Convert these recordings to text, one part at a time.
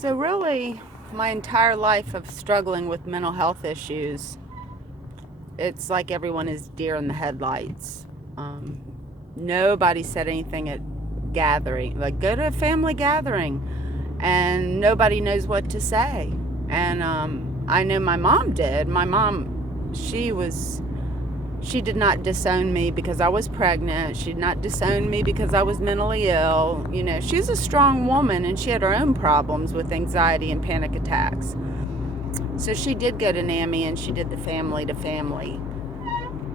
So really, my entire life of struggling with mental health issues, it's like everyone is deer in the headlights. Um, Nobody said anything at gathering, like go to a family gathering, and nobody knows what to say. And I know my mom did. My mom, she did not disown me because I was pregnant. She did not disown me because I was mentally ill. You know, she's a strong woman and she had her own problems with anxiety and panic attacks. So she did go to NAMI and she did the family to family.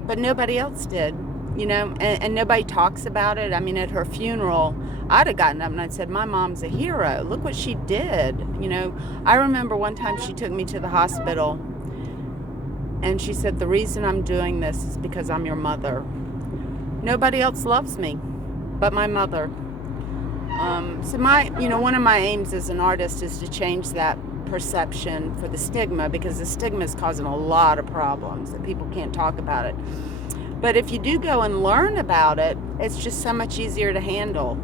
But nobody else did, you know, and nobody talks about it. I mean, at her funeral, I'd have gotten up and I'd said, my mom's a hero. Look what she did. You know, I remember one time she took me to the hospital and she said, the reason I'm doing this is because I'm your mother. Nobody else loves me but my mother. So one of my aims as an artist is to change that perception for the stigma, because the stigma is causing a lot of problems that people can't talk about it. But if you do go and learn about it, it's just so much easier to handle.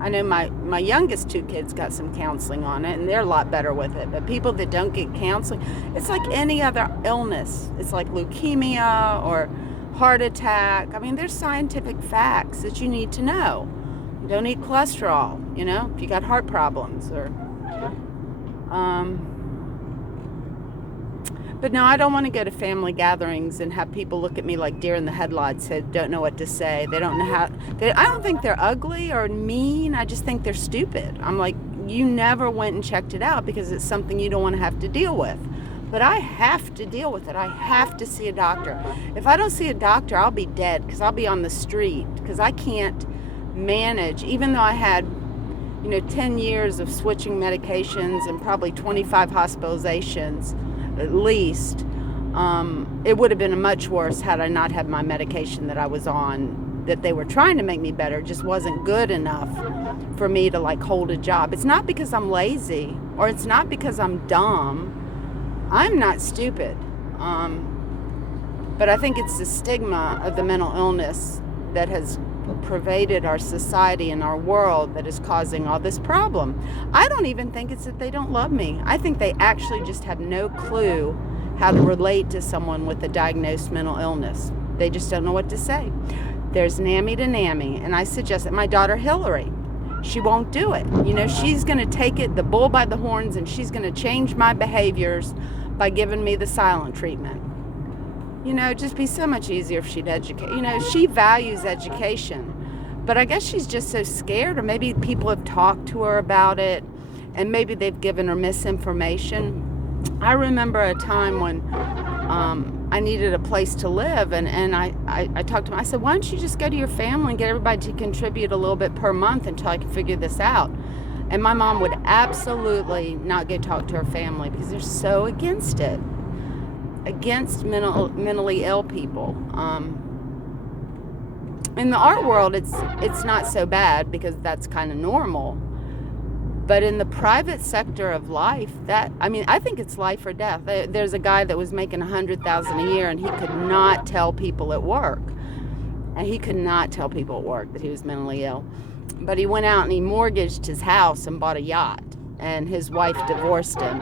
I know my youngest two kids got some counseling on it, and they're a lot better with it. But people that don't get counseling, it's like any other illness. It's like leukemia or heart attack. I mean, there's scientific facts that you need to know. You don't eat cholesterol, you know, if you got heart problems or... But no, I don't want to go to family gatherings and have people look at me like deer in the headlights that don't know what to say. They don't know how... I don't think they're ugly or mean. I just think they're stupid. I'm like, you never went and checked it out because it's something you don't want to have to deal with. But I have to deal with it. I have to see a doctor. If I don't see a doctor, I'll be dead because I'll be on the street because I can't manage, even though I had 10 years of switching medications and probably 25 hospitalizations at least. It would have been much worse had I not had my medication that I was on, that they were trying to make me better. It just wasn't good enough for me to like hold a job. It's not because I'm lazy or it's not because I'm dumb. I'm not stupid. But I think it's the stigma of the mental illness that has pervaded our society and our world that is causing all this problem. I don't even think it's that they don't love me. I think they actually just have no clue how to relate to someone with a diagnosed mental illness. They just don't know what to say. There's NAMI to NAMI, and I suggest that my daughter Hillary, she won't do it. She's going to take it, the bull by the horns, and she's going to change my behaviors by giving me the silent treatment. It'd just be so much easier if she'd educate. She values education, but I guess she's just so scared, or maybe people have talked to her about it, and maybe they've given her misinformation. I remember a time when I needed a place to live, and I talked to them. I said, why don't you just go to your family and get everybody to contribute a little bit per month until I can figure this out? And my mom would absolutely not go talk to her family because they're so against it. Against mentally ill people. In the art world, it's not so bad because that's kind of normal. But in the private sector of life, I think it's life or death. There's a guy that was making $100,000 a year, and he could not tell people at work. And he could not tell people at work that he was mentally ill. But he went out and he mortgaged his house and bought a yacht. And his wife divorced him.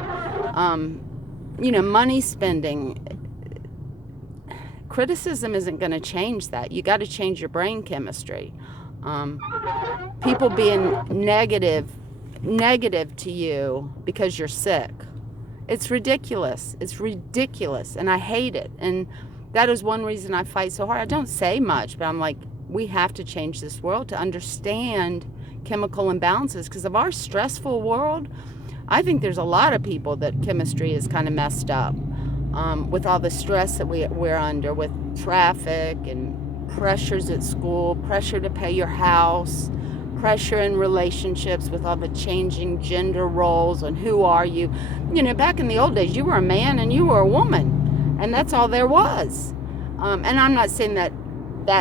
Money spending, criticism isn't going to change that. You got to change your brain chemistry. People being negative to you because you're sick. It's ridiculous. And I hate it. And that is one reason I fight so hard. I don't say much, but I'm like, we have to change this world to understand chemical imbalances because of our stressful world. I think there's a lot of people that chemistry is kind of messed up with all the stress that we're under with traffic and pressures at school, pressure to pay your house, pressure in relationships with all the changing gender roles and who are you. Back in the old days, you were a man and you were a woman, and that's all there was. And I'm not saying that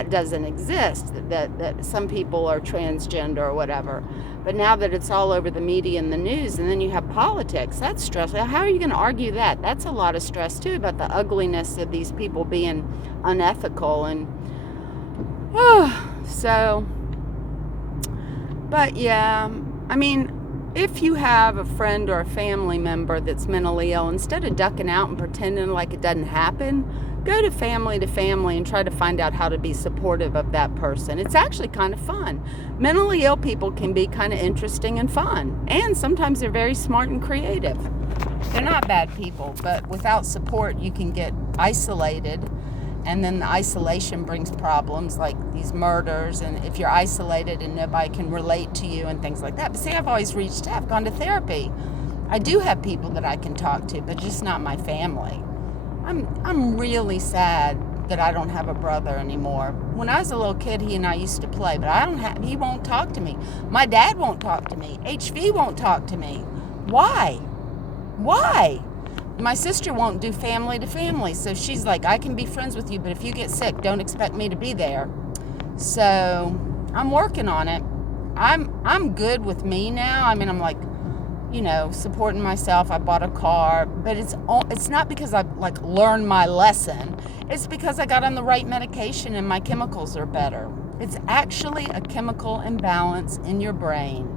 doesn't exist, that some people are transgender or whatever. But now that it's all over the media and the news, and then you have politics, that's stressful. How are you going to argue that? That's a lot of stress, too, about the ugliness of these people being unethical. And, but yeah, if you have a friend or a family member that's mentally ill, instead of ducking out and pretending like it doesn't happen, go to family and try to find out how to be supportive of that person. It's actually kind of fun. Mentally ill people can be kind of interesting and fun, and sometimes they're very smart and creative. They're not bad people, but without support you can get isolated, and then the isolation brings problems like these murders, and if you're isolated and nobody can relate to you and things like that. But see, I've gone to therapy. I do have people that I can talk to, but just not my family. I'm really sad that I don't have a brother anymore. When I was a little kid, he and I used to play, but he won't talk to me. My dad won't talk to me. HV won't talk to me. Why? Why? My sister won't do family to family, so she's like, I can be friends with you, but if you get sick, don't expect me to be there. So I'm working on it. I'm good with me now. I mean, I'm like, supporting myself. I bought a car, but it's not because I've like learned my lesson. It's because I got on the right medication and my chemicals are better. It's actually a chemical imbalance in your brain.